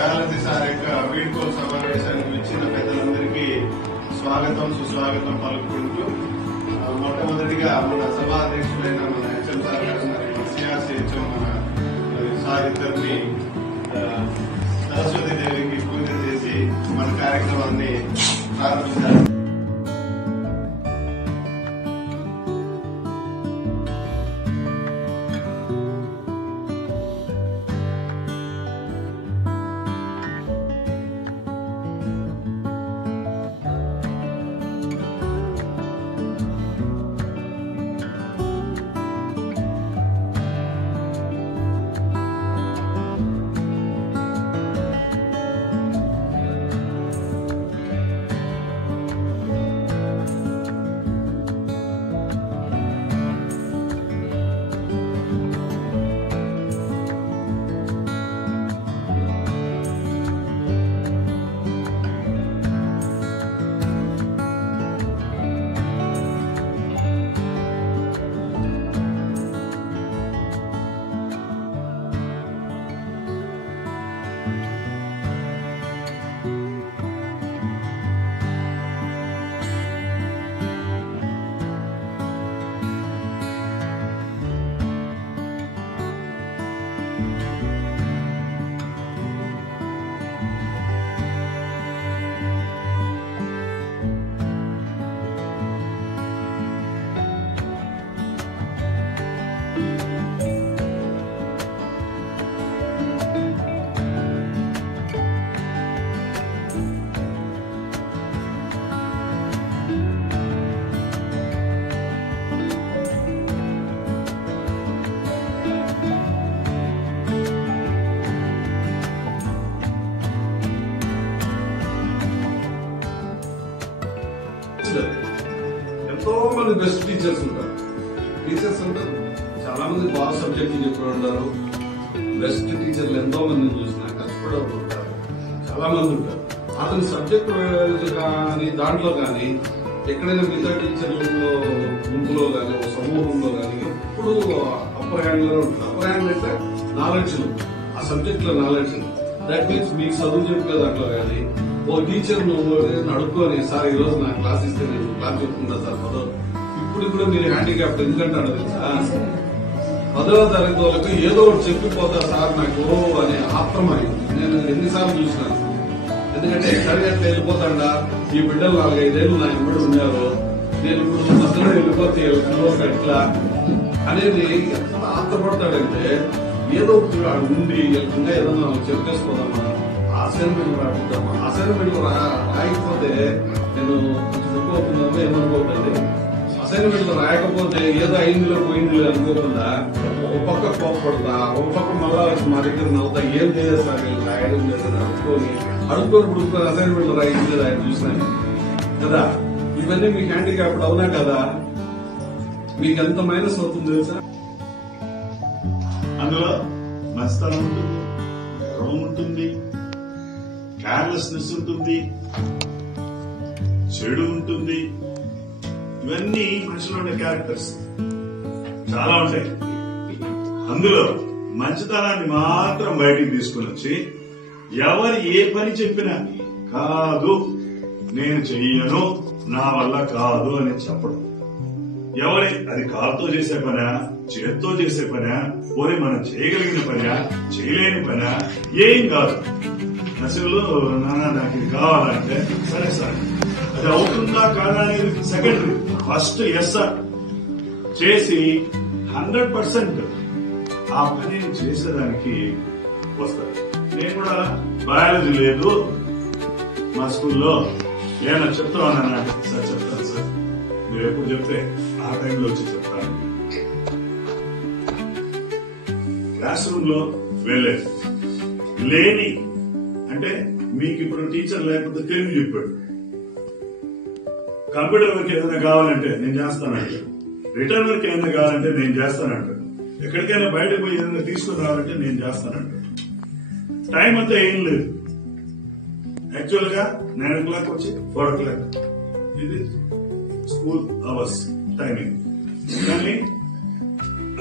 దయానంది sir యొక్క వీడ్కోలు సమావేశానికి వచ్చిన పెద్దలందరికీ స్వాగతం సుస్వాగతం పలుకుంటూ మొట్టమొదటిగా మన సభా అధ్యక్షులైన మన హెచ్ఎం సార్ గారు మన సిఆర్సీ హెచ్ఎం మన సార్ ఇద్దరిని సరస్వతి దేవికి పూజ చేసి మన కార్యక్రమాన్ని ప్రారంభించారు. ఎంతో మంది బెస్ట్ టీచర్స్ ఉంటారు. చాలా మంది బాగా సబ్జెక్టులు చెప్పి ఉంటారు. బెస్ట్ టీచర్లు ఎంతో మందిని చూసిన కష్టపడే ఉంటారు, చాలా మంది ఉంటారు. అతని సబ్జెక్ట్ కానీ దాంట్లో కానీ ఎక్కడైనా మిగతా టీచర్లలో గుంపులో కానీ సమూహంలో కానీ ఎప్పుడు అప్పర్ హ్యాండ్ లో ఉంటుంది. అప్పర్ హ్యాండ్ అంటే నాలెడ్జ్, ఆ సబ్జెక్ట్ లో నాలెడ్జ్. దట్ మీన్స్ మీకు చదువు చెప్పే దాంట్లో కానీ ఓ టీచర్ నువ్వు అడుక్కొని సార్ ఈ రోజు నా క్లాస్ ఇస్తే నేను క్లాస్ చెప్తుందా సార్ ఇప్పుడు కూడా మీరు హ్యాండిక్యాప్ట్ ఎందుకంటాడు తెలుసా? 10వ తరగతి వాళ్ళకి ఏదో ఒకటి చెప్పిపోతా సార్ నాకు అనే ఆత్రమైంది. నేను ఎన్నిసార్లు చూసినాను. ఎందుకంటే ఎక్కడికి ఎట్లా వెళ్ళిపోతాడా ఈ బిడ్డలు 4-5 ఏళ్ళు నా ఇమ్మడి ఉన్నారు, నేను ఇప్పుడు మధ్యలో వెళ్ళిపోతే ఎట్లా అనేది ఎంత ఆత్రపడతాడంటే ఏదో ఒకటి ఉండి ఇంకా ఏదన్నా చెప్పేసుకోదామా, అసైన్మెంట్ రాపిద్దామా, అసైన్మెంట్ రాయకపోతే నేను చెప్పుకోకుండా ఏమనుకోకండి. అసైన్మెంట్ రాయకపోతే ఏదో అయిందిలో పోయిందిలే అనుకోకుండా ఒక పక్క కోపడతా, ఒక పక్క మళ్ళా మా దగ్గర నవ్వుతా, ఏం చేస్తారు వీళ్ళు రాయడం లేదని అడుక్కొని అసైన్మెంట్ రాయించలేదు ఆయన చూసినాను కదా. ఇవన్నీ మీకు హ్యాండిక్యాప్డ్ అవునా కదా? మీకు ఎంత మైనస్ అవుతుంది తెలుసా? అందులో మంచితనం ఉంటుంది, గర్వం ఉంటుంది, కేర్లెస్నెస్ ఉంటుంది, చెడు ఉంటుంది. ఇవన్నీ మనిషిలో ఉండే క్యారెక్టర్స్ చాలా ఉంటాయి. అందులో మంచితనాన్ని మాత్రం బయటికి తీసుకుని వచ్చి ఎవరు ఏ పని చెప్పినా కాదు నేను చెయ్యను, నా వల్ల కాదు అని చెప్పడం. ఎవరి అది కాలుతో చేసే పనా, చేత్తో చేసే పనా, పోనీ మనం చేయగలిగిన పనా, చేయలేని పనా, ఏం కాదు. అసలు నాన్న నాకు ఇది కావాలంటే సరే సార్, అది అవుతుందా కాదా అనేది సెకండరీ. ఫస్ట్ ఎస్ సార్ చేసి 100% ఆ పనిని చేసేదానికి వస్తారు. నేను కూడా బయాలజీ లేదు మా స్కూల్లో ఏమన్నా చెప్తామన్నా సార్, చెప్తాను సార్, మీరు ఎప్పుడు చెప్తే ఆ టైంలో వచ్చి చెప్తాను. క్లాస్ రూమ్ లో వెళ్ళేది లేని అంటే మీకు ఇప్పుడు టీచర్ లేకపోతే తెలుగు చెప్పాడు, కంప్యూటర్ వర్క్ ఏదైనా కావాలంటే నేను చేస్తానంటే, రిటర్న్ వర్క్ ఏదైనా కావాలంటే నేను చేస్తానంటాడు, ఎక్కడికైనా బయటకు పోయి ఏదైనా తీసుకుని రావాలంటే నేను చేస్తానంటాడు. టైం అంతా ఏం లేదు. యాక్చువల్ గా 9 o'clock వచ్చి 4 o'clock ఇది స్కూల్ అవర్స్ టైమింగ్, కానీ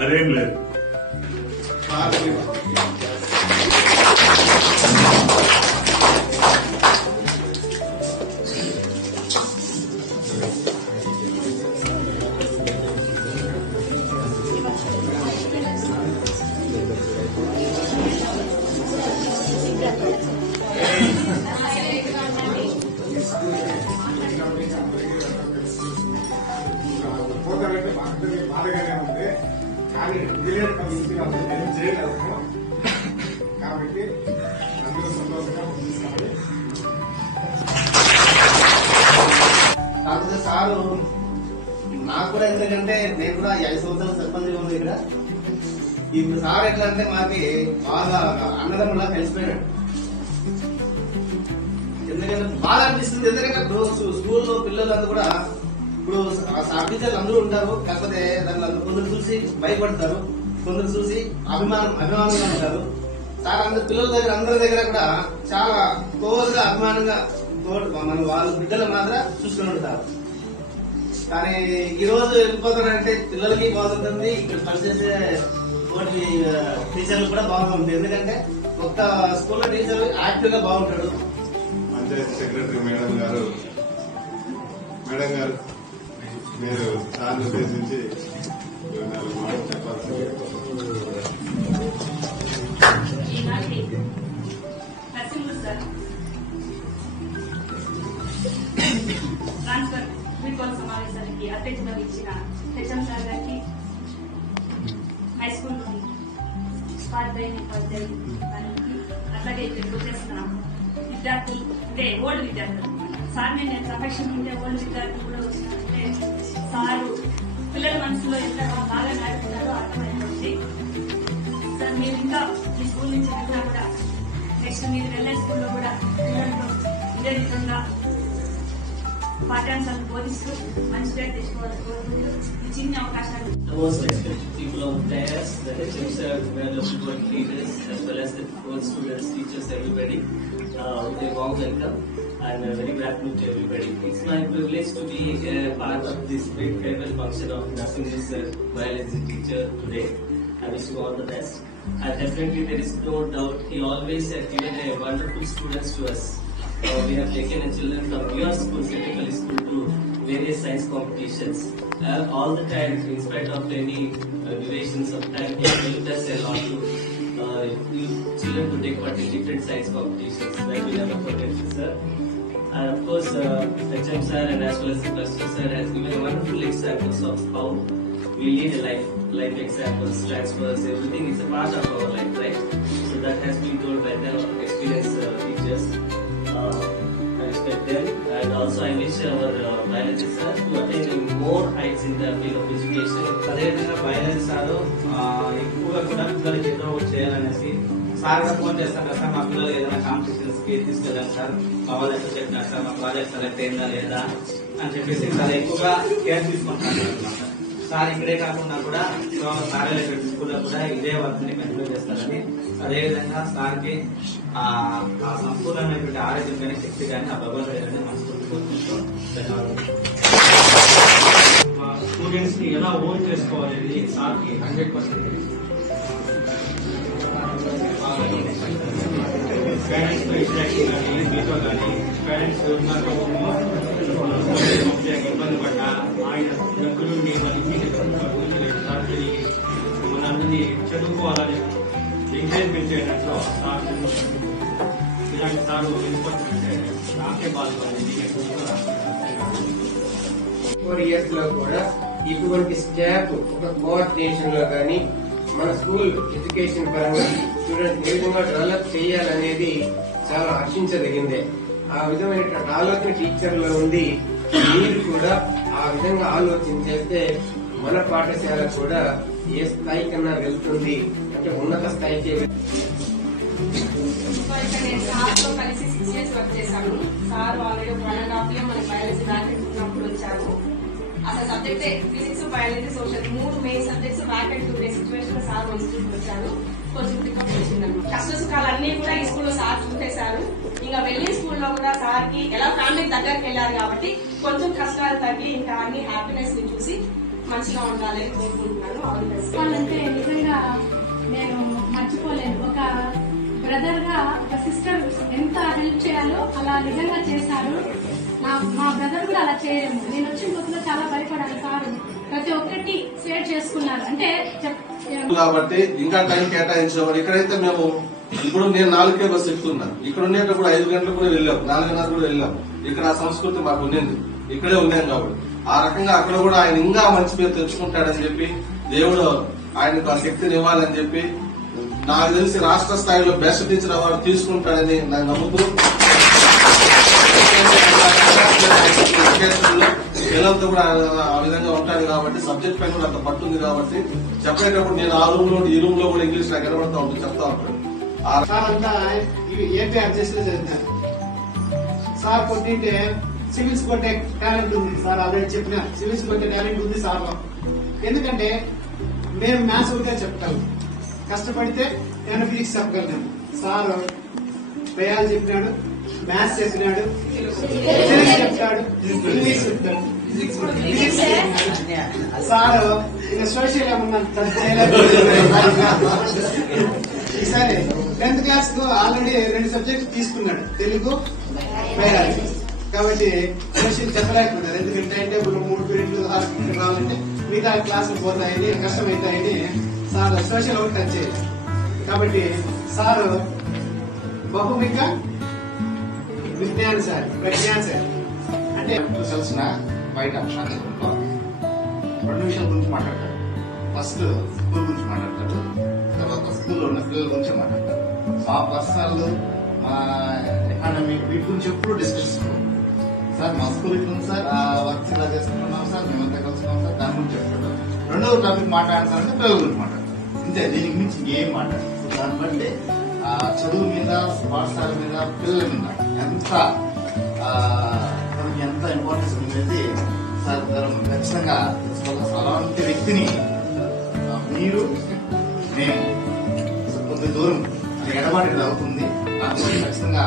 అదేం లేదు. బాధగానే ఉంది, కానీ విలేజ్ కమ్యూనిటీ ఏం చేయలేదు కాబట్టి అందరూ సంతోషంగా ఉంటుంది. కాకపోతే సారు నాకు కూడా ఎందుకంటే నేను కూడా 5 సంవత్సరాలు సర్పంచ్గా ఉంది ఇక్కడ. ఇప్పుడు సార్ ఎట్లా అంటే మాకి బాగా అన్నదమ్ములా కలిసిపోయినాడు. ఎందుకంటే బాగా అనిపిస్తుంది, ఎందుకంటే ఇప్పుడు స్కూల్లో పిల్లలందరూ కూడా ఇప్పుడు సార్ టీచర్లు అందరూ ఉంటారు, కాకపోతే దాంట్లో కొందరు చూసి భయపడతారు, కొందరు చూసి అభిమానంగా ఉంటారు. సార్ అందరు పిల్లల దగ్గర అందరి దగ్గర కూడా చాలా క్లోజ్గా అభిమానంగా మన వాళ్ళ బిడ్డలు మాత్రం చూసుకుని ఉంటారు. కానీ ఈ రోజు వెళ్ళిపోతారంటే పిల్లలకి బాగుంటుంది, ఇక్కడ పనిచేసే తోటి టీచర్లు కూడా బాగుంటుంది. ఎందుకంటే ఒక్క స్కూల్లో టీచర్ యాక్టివ్ గా బాగుంటాడు. పంచాయతీ సెక్రటరీ మేడం గారు మీరు సార్ని ఉద్దేశించి 4 మాటలు చెప్పాల్సింది. ట్రాన్స్ఫర్ వీడ్కోలు సమావేశానికి అధ్యక్షత ఇచ్చిన హెచ్ఎం సార్ గారికి, హై స్కూల్ ఉపాధ్యాయుని అట్లాగే ఇక్కడికి వచ్చేసిన విద్యార్థులు అంటే ఓల్డ్ విద్యార్థులు అనమాట. సార్ నేను ప్రొఫెషన్ ఉంటే ఓల్డ్ విద్యార్థులు కూడా వచ్చినారంటే సారు పిల్లల మనసులో ఎంత బాగా నడుపుతారో అర్థమైంది. సార్ మీరు ఇంకా ఈ స్కూల్ నుంచి వెళ్ళినా కూడా నెక్స్ట్ మీరు వెళ్ళే స్కూల్లో కూడా పిల్లలతో ఇదే విధంగా పాఠ్యాంశాలను బోధిస్తూ మంచి పేరు తెచ్చుకోవాలని కోరుకుంటూ ఈ చిన్న అవకాశాలు. The most respected people of theirs, the HM sir, the support leaders, as well as the board students, teachers, everybody. A warm welcome and a very grateful to everybody. It's my privilege to be a part of this big farewell function of Narsingh sir, biology teacher today. I wish you all the best. And definitely there is no doubt he always has given a wonderful students to us. We have taken a children from your school, technical school, to various science competitions. All the time, in spite of any durations of time, he helped us a lot to you children to take part in different science competitions. That we never forget, sir. And of course, HM sir and as well as the cluster sir has given wonderful examples of how we lead a life examples, transfers, everything is a part of our life, right? So that has been told by the experienced teachers. I respect them, and also I wish our biology sir to attain more heights in the field of education. అదేవిధంగా biology sir ఎక్కువగా కూడా పిల్లలకి ఏదో చేయాలనేసి sir phone చేస్తాను కదా sir, మా పిల్లలు ఏదైనా కాంపిటీషన్స్ కి తీసుకెళ్ళాను సార్, మా వాళ్ళు ఎట్లా చెప్పినారు సార్, మా ప్రాజెక్ట్ సెలెక్ట్ అయిందా లేదా అని చెప్పేసి సార్ ఎక్కువగా కేర్ తీసుకుంటాను అనమాట. సార్ ఇక్కడే కాకుండా కూడా సార్ స్కూల్లో కూడా ఇదే వర్క్ ని కంటిన్యూ చేస్తారని, అదేవిధంగా సార్కి ఆ సంపూర్ణమైనటువంటి ఆరోగ్యం కానీ శక్తి కానీ ఆ భగవంతుడు కానీ మనస్ఫూర్తి కోరుకుంటూ ధన్యవాదాలు. మా స్టూడెంట్స్ ని ఎలా ఓన్ చేసుకోవాలనేది సార్కి 100% పేరెంట్స్ తో ఇంటరాక్షన్ కానీ మీతో కానీ పేరెంట్స్ ఇబ్బంది పడ్డా ఆయన దగ్గరుండి మనందరినీ చదువుకోవాలని ఎంకరేజ్మెంట్ చేయడంలో సార్ ఇలాంటి సార్లు ఎందుకంటే నాకే బాధపడింది. 4 years లో కూడా ఇటువంటి స్టాఫ్ ఒక కోఆర్డినేషన్ లో కానీ మన స్కూల్ ఎడ్యుకేషన్ పరంగా స్టూడెంట్స్ ఏ విధంగా డెవలప్ చేయాలనేది చాలా హర్షించదగిందే. ఆ విధమైనటువంటి ఆలోచన టీచర్లో ఉంది. మీరు కూడా ఆ విధంగా ఆలోచన చేస్తే మన పాఠశాల కూడా ఏ స్థాయి కన్నా వెళ్తుంది, అంటే ఉన్నత స్థాయికి. నేను సార్తో కలిసి 6 years వర్క్ చేశాను. సార్ ఆల్రెడీ 1.5 year మన బయాలజీ వ్యాకెంట్ ఉన్నప్పుడు వచ్చారు. అసలు సబ్జెక్టే physics, biology, social 3 main subjects vacant ఉండే సిచ్యువేషన్ లో సార్ మన స్కూల్కి వచ్చారు. కొంచెం పికప్ వచ్చిందన్నమాట. కష్ట సుఖాలన్నీ కూడా ఈ స్కూల్లో సార్ చూసేశారు. ఇంకా వెళ్ళే స్కూల్లో కూడా సార్ కి ఎలా ఫ్యామిలీకి దగ్గరికి వెళ్ళారు కాబట్టి కొంచెం కష్టాలు తగ్గి ఇంకా అన్ని హ్యాపీనెస్ ని చూసి మంచిగా ఉండాలని కోరుకుంటున్నాను. వాళ్ళంటే నిజంగా నేను మర్చిపోలేను. ఒక బ్రదర్ గా ఒక సిస్టర్ ఎంత హెల్ప్ చేయాలో అలా నిజంగా చేశారు. మా బ్రదర్ కూడా అలా చేయలేము. నేను వచ్చిన కొత్తలో చాలా భయపడాను. సార్ ప్రతి ఒక్కటి షేర్ చేసుకున్నారు. అంటే కాబట్టి ఇంకా టైం కేటాయించేవారు. ఇక్కడైతే మేము ఇప్పుడు నేను 4కే బస్సు ఎక్కుతున్నా. ఇక్కడ ఉండేటప్పుడు 5 గంటలకు కూడా వెళ్ళాం, 4:30 కూడా వెళ్ళాం. ఇక్కడ ఆ సంస్కృతి మాకు ఉన్నది, ఇక్కడే ఉన్నాం కాబట్టి ఆ రకంగా అక్కడ కూడా ఆయన ఇంకా మంచి పేరు తెచ్చుకుంటాడని చెప్పి దేవుడు ఆయనకు ఆ శక్తిని ఇవ్వాలని చెప్పి నాకు తెలిసి రాష్ట్ర స్థాయిలో బెస్ట్ టీచర్ అవార్డు తీసుకుంటాడని నాకు నమ్ముతూ పిల్లలతో కూడా ఆ విధంగా ఉంటాడు కాబట్టి సబ్జెక్ట్ పైన కూడా అంత పట్టుంది కాబట్టి చెప్పేటప్పుడు నేను ఆ రూమ్ లో ఈ రూమ్ లో కూడా ఇంగ్లీష్ నాకు కనబడతా ఉంటుంది, చెప్తా ఉంటాడు. సార్ అంతా ఏపీ అడ్జస్ట్ లో చదువుతారు. సార్ కొట్టింటే సివిల్స్ కొట్టే టాలెంట్ ఉంది. సార్ ఆల్రెడీ చెప్పిన సివిల్స్ కొట్టే టాలెంట్ ఉంది సార్ లో. ఎందుకంటే మేము మ్యాథ్స్ ఒకటే చెప్తాము, కష్టపడితే నేను ఫిజిక్స్ చెప్పగలను. సార్ బయాలజీ చెప్పినాడు, మ్యాథ్స్ చెప్పినాడు, ఫిజిక్స్ చెప్తాడు, ఇంగ్లీష్ చెప్తాడు. సార్ ఇంకా సోషల్ ఏమన్నా ఈసారి 10th క్లాస్ కు ఆల్రెడీ 2 సబ్జెక్ట్స్ తీసుకున్నాడు, తెలుగు, బయాలజీ. కాబట్టి సోషల్ చెప్పలేకపోతారు. ఎందుకంటే టైం టేబుల్ 3 పీరియడ్లు 6 పీరియడ్లు రావాలంటే మిగతా క్లాసులు పోతాయని, కష్టమవుతాయని సార్ సోషల్ ఒకటి టచ్ చేయాలి. కాబట్టి సార్ బహుముఖ విజ్ఞానశాలి, ప్రజ్ఞాశాలి. అంటే తెలిసిన బయట శాంతిలో 2 విషయాల గురించి మాట్లాడతాడు. ఫస్ట్ స్కూల్ గురించి మాట్లాడతాడు, తర్వాత స్కూల్లో ఉన్న పిల్లల గురించి మాట్లాడతాడు. మా పర్సనల్, మా ఎకానమీ వీటి గురించి ఎప్పుడు డిస్కషన్. సార్ మా స్కూల్ ఇట్లా ఉంది సార్, ఆ వర్క్స్ ఇలా చేసుకుంటున్నాం సార్, మేమంతా కలుసుకున్నాం సార్, దాని గురించి చెప్తాడు. 2వ టాపిక్ మాట్లాడతారంటే పిల్లల గురించి మాట్లాడతారు. ఇంతే, దీనికి మించి ఇంకేం మాట్లాడతారు. దాన్ని బట్టి చదువు మీద, పాఠశాల మీద, పిల్లల మీద ఎంత తనకి ఎంత ఇంపార్టెన్స్ ఉండేది సార్ ఖచ్చితంగా తెలుసుకోవాలి. అలాంటి వ్యక్తిని మీరు మేము కొద్ది దూరం అది ఎడబాటు అవుతుంది. దాని ఖచ్చితంగా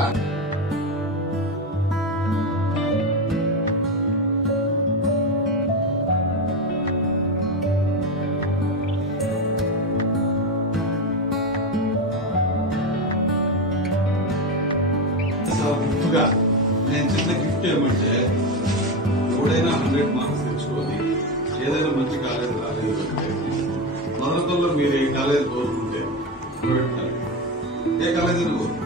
గుర్తుగా నేను చిన్న గిఫ్ట్ ఏమంటే, ఎవడైనా 100 మార్క్స్ తెచ్చుకొని ఏదైనా మంచి కాలేజ్ రాలేదు అంటే మొదట్లో మీరు ఈ కాలేజ్ కోరుకుంటే ఏ కాలేజీని కోరుకుంటారు?